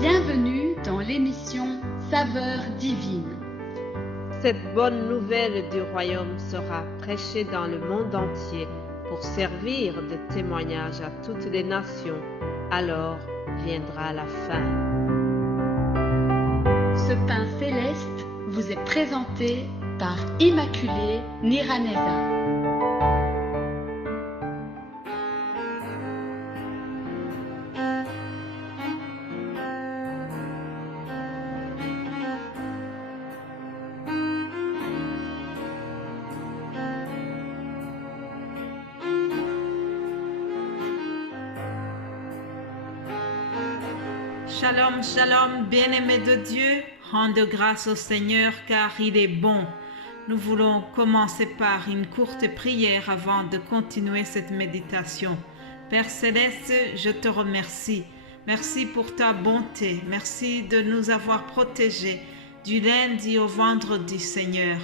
Bienvenue dans l'émission Saveurs divines. Cette bonne nouvelle du royaume sera prêchée dans le monde entier pour servir de témoignage à toutes les nations. Alors viendra la fin. Ce pain céleste vous est présenté par Immaculée Niraneza. Shalom, shalom, bien-aimés de Dieu, rendez grâce au Seigneur car il est bon. Nous voulons commencer par une courte prière avant de continuer cette méditation. Père Céleste, je te remercie. Merci pour ta bonté. Merci de nous avoir protégés du lundi au vendredi, Seigneur.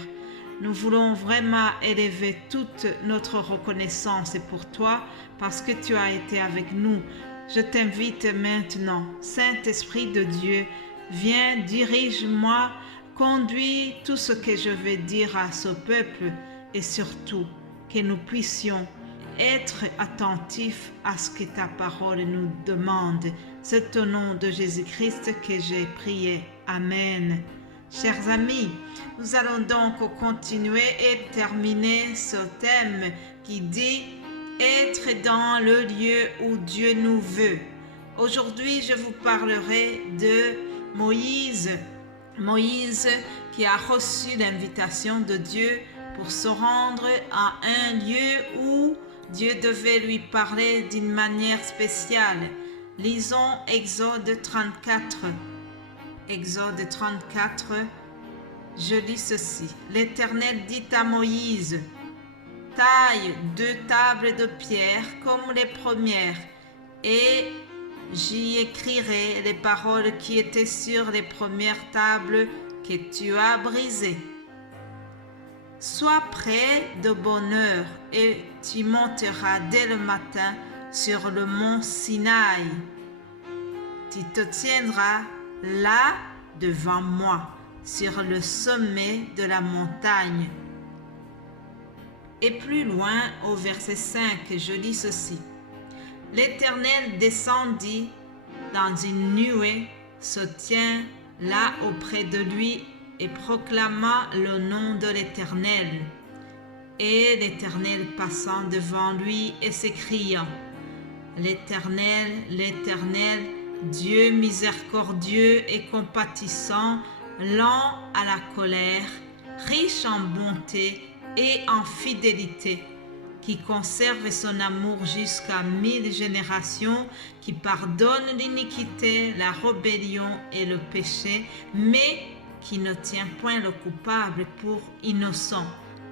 Nous voulons vraiment élever toute notre reconnaissance pour toi parce que tu as été avec nous. Je t'invite maintenant, Saint-Esprit de Dieu, viens, dirige-moi, conduis tout ce que je vais dire à ce peuple et surtout que nous puissions être attentifs à ce que ta parole nous demande. C'est au nom de Jésus-Christ que j'ai prié. Amen. Chers amis, nous allons donc continuer et terminer ce thème qui dit être dans le lieu où Dieu nous veut. Aujourd'hui, je vous parlerai de Moïse. Moïse qui a reçu l'invitation de Dieu pour se rendre à un lieu où Dieu devait lui parler d'une manière spéciale. Lisons Exode 34. Exode 34, je lis ceci. L'Éternel dit à Moïse: taille 2 tables de pierre comme les premières, et j'y écrirai les paroles qui étaient sur les premières tables que tu as brisées. Sois prêt de bonne heure, et tu monteras dès le matin sur le mont Sinaï. Tu te tiendras là devant moi, sur le sommet de la montagne. Et plus loin, au verset 5, je lis ceci. L'Éternel descendit dans une nuée, se tient là auprès de lui et proclama le nom de l'Éternel. Et l'Éternel passant devant lui et s'écriant: L'Éternel, l'Éternel, Dieu miséricordieux et compatissant, lent à la colère, riche en bonté et en fidélité, qui conserve son amour jusqu'à 1000 générations, qui pardonne l'iniquité, la rébellion et le péché, mais qui ne tient point le coupable pour innocent,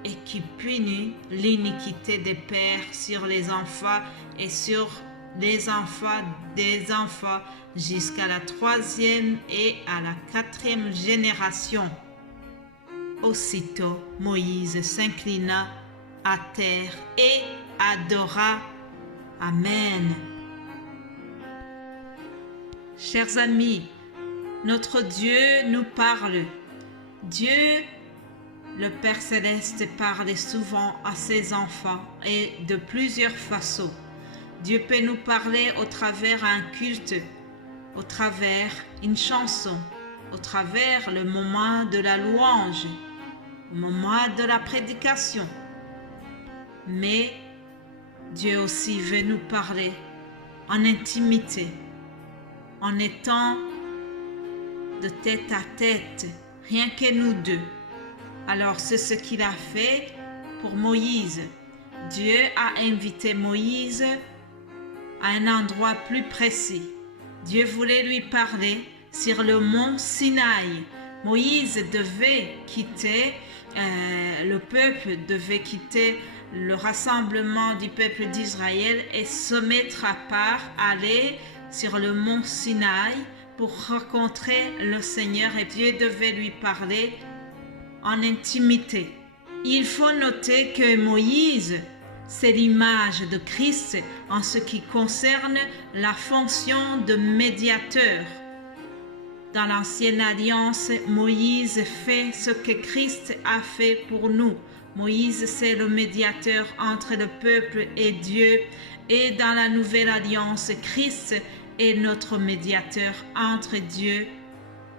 et qui punit l'iniquité des pères sur les enfants et sur les enfants des enfants jusqu'à la 3e et à la 4e génération. Aussitôt, Moïse s'inclina à terre et adora. Amen. Chers amis, notre Dieu nous parle. Dieu, le Père Céleste, parle souvent à ses enfants et de plusieurs façons. Dieu peut nous parler au travers un culte, au travers une chanson, au travers le moment de la louange, au moment de la prédication. Mais Dieu aussi veut nous parler en intimité, en étant de tête à tête, rien que nous deux. Alors c'est ce qu'il a fait pour Moïse. Dieu a invité Moïse à un endroit plus précis. Dieu voulait lui parler sur le mont Sinaï. Moïse devait quitter, le peuple devait quitter le rassemblement du peuple d'Israël et se mettre à part, aller sur le mont Sinaï pour rencontrer le Seigneur, et Dieu devait lui parler en intimité. Il faut noter que Moïse, c'est l'image de Christ en ce qui concerne la fonction de médiateur. Dans l'ancienne alliance, Moïse fait ce que Christ a fait pour nous. Moïse, c'est le médiateur entre le peuple et Dieu. Et dans la nouvelle alliance, Christ est notre médiateur entre Dieu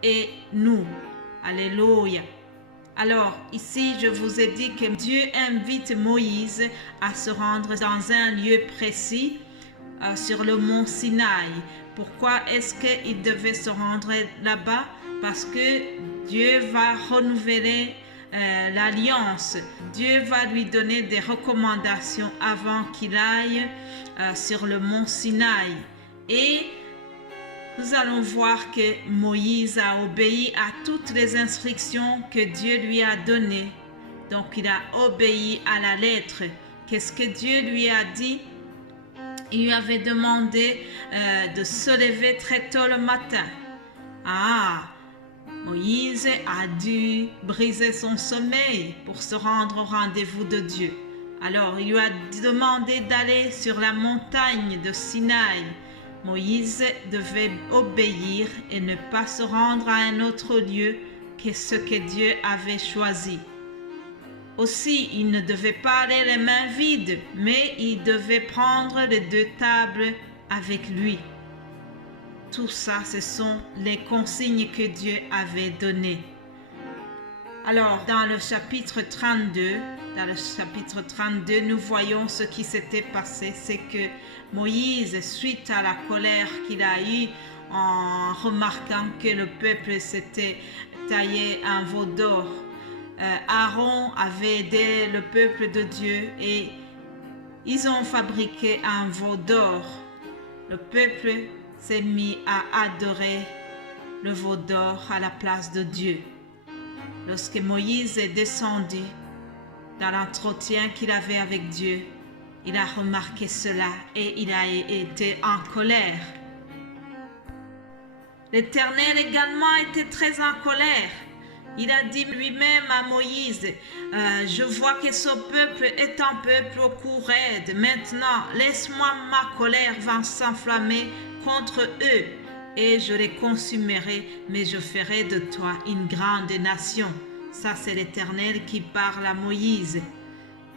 et nous. Alléluia. Alors, ici, je vous ai dit que Dieu invite Moïse à se rendre dans un lieu précis sur le mont Sinaï. Pourquoi est-ce qu'il devait se rendre là-bas? Parce que Dieu va renouveler l'alliance. Dieu va lui donner des recommandations avant qu'il aille sur le mont Sinaï. Et nous allons voir que Moïse a obéi à toutes les instructions que Dieu lui a données. Donc il a obéi à la lettre. Qu'est-ce que Dieu lui a dit? Il lui avait demandé de se lever très tôt le matin. Moïse a dû briser son sommeil pour se rendre au rendez-vous de Dieu. Alors il lui a demandé d'aller sur la montagne de Sinaï. Moïse devait obéir et ne pas se rendre à un autre lieu que ce que Dieu avait choisi. Aussi, il ne devait pas aller les mains vides, mais il devait prendre les 2 tables avec lui. Tout ça, ce sont les consignes que Dieu avait données. Alors, dans le chapitre 32, nous voyons ce qui s'était passé. C'est que Moïse, suite à la colère qu'il a eue en remarquant que le peuple s'était taillé un veau d'or, Aaron avait aidé le peuple de Dieu et ils ont fabriqué un veau d'or. Le peuple s'est mis à adorer le veau d'or à la place de Dieu. Lorsque Moïse est descendu dans l'entretien qu'il avait avec Dieu, il a remarqué cela et il a été en colère. L'Éternel également était très en colère. Il a dit lui-même à Moïse, je vois que ce peuple est un peuple au cou raide. Maintenant, laisse-moi, ma colère va s'enflammer contre eux et je les consumerai, mais je ferai de toi une grande nation. Ça, c'est l'Éternel qui parle à Moïse.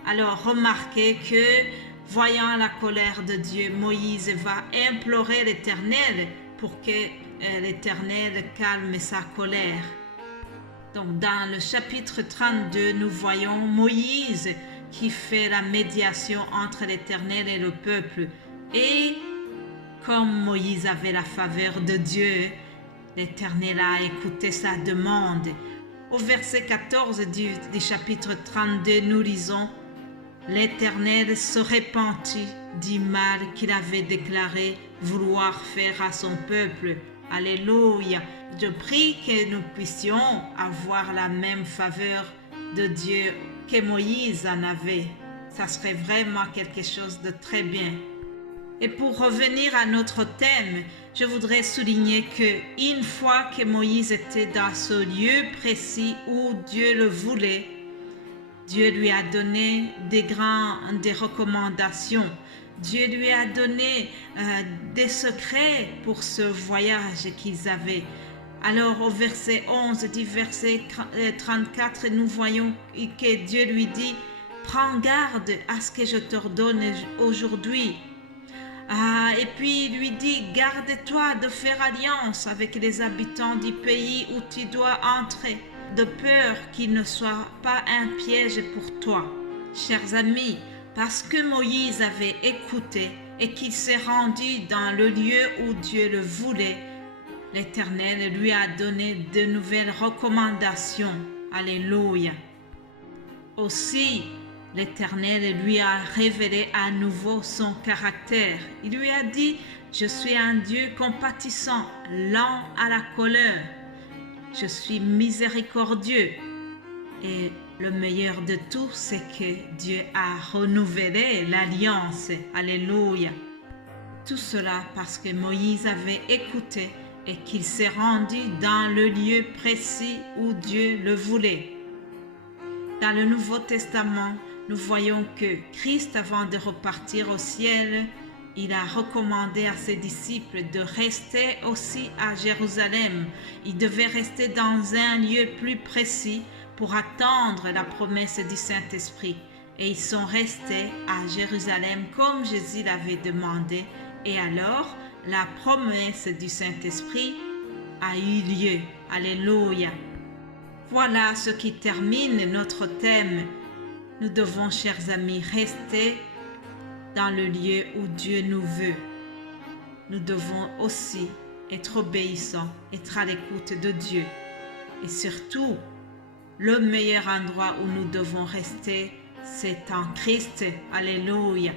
Alors, remarquez que, voyant la colère de Dieu, Moïse va implorer l'Éternel pour que l'Éternel calme sa colère. Donc, dans le chapitre 32, nous voyons Moïse qui fait la médiation entre l'Éternel et le peuple. Et comme Moïse avait la faveur de Dieu, l'Éternel a écouté sa demande. Au verset 14 du chapitre 32, nous lisons « L'Éternel se repentit du mal qu'il avait déclaré vouloir faire à son peuple. » Alléluia. Je prie que nous puissions avoir la même faveur de Dieu que Moïse en avait. Ça serait vraiment quelque chose de très bien. Et pour revenir à notre thème, je voudrais souligner que une fois que Moïse était dans ce lieu précis où Dieu le voulait, Dieu lui a donné des recommandations. Dieu lui a donné des secrets pour ce voyage qu'ils avaient. Alors au verset 11 du verset 34, nous voyons que Dieu lui dit « Prends garde à ce que je t'ordonne aujourd'hui. » Et puis il lui dit « Garde-toi de faire alliance avec les habitants du pays où tu dois entrer, de peur qu'il ne soit pas un piège pour toi. » Chers amis, parce que Moïse avait écouté et qu'il s'est rendu dans le lieu où Dieu le voulait, l'Éternel lui a donné de nouvelles recommandations. Alléluia. Aussi, l'Éternel lui a révélé à nouveau son caractère. Il lui a dit « Je suis un Dieu compatissant, lent à la colère. Je suis miséricordieux. » Et le meilleur de tout, c'est que Dieu a renouvelé l'alliance. Alléluia. Tout cela parce que Moïse avait écouté et qu'il s'est rendu dans le lieu précis où Dieu le voulait. Dans le Nouveau Testament, nous voyons que Christ, avant de repartir au ciel, il a recommandé à ses disciples de rester aussi à Jérusalem. Ils devaient rester dans un lieu plus précis pour attendre la promesse du Saint-Esprit. Et ils sont restés à Jérusalem comme Jésus l'avait demandé. Et alors, la promesse du Saint-Esprit a eu lieu. Alléluia. Voilà ce qui termine notre thème. Nous devons, chers amis, rester dans le lieu où Dieu nous veut. Nous devons aussi être obéissants, être à l'écoute de Dieu. Et surtout, le meilleur endroit où nous devons rester, c'est en Christ. Alléluia.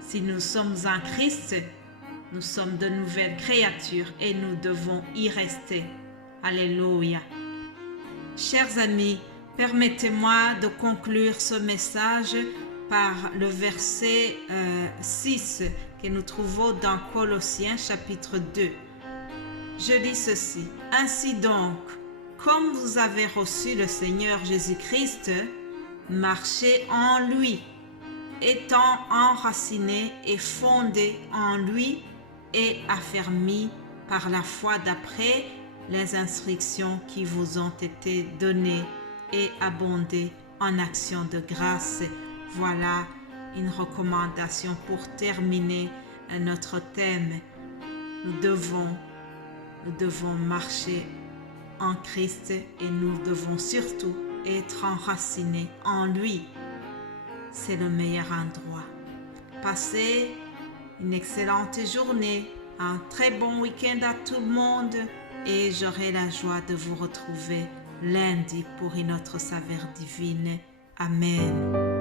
Si nous sommes en Christ, nous sommes de nouvelles créatures et nous devons y rester. Alléluia. Chers amis, permettez-moi de conclure ce message par le verset 6 que nous trouvons dans Colossiens chapitre 2. Je lis ceci. Ainsi donc, comme vous avez reçu le Seigneur Jésus-Christ, marchez en lui, étant enracinés et fondés en lui et affermis par la foi d'après les instructions qui vous ont été données et abondez en actions de grâce. Voilà une recommandation pour terminer notre thème. Nous devons marcher en Christ et nous devons surtout être enracinés en lui. C'est le meilleur endroit. Passez une excellente journée, un très bon week-end à tout le monde et j'aurai la joie de vous retrouver lundi pour une autre saveur divine. Amen.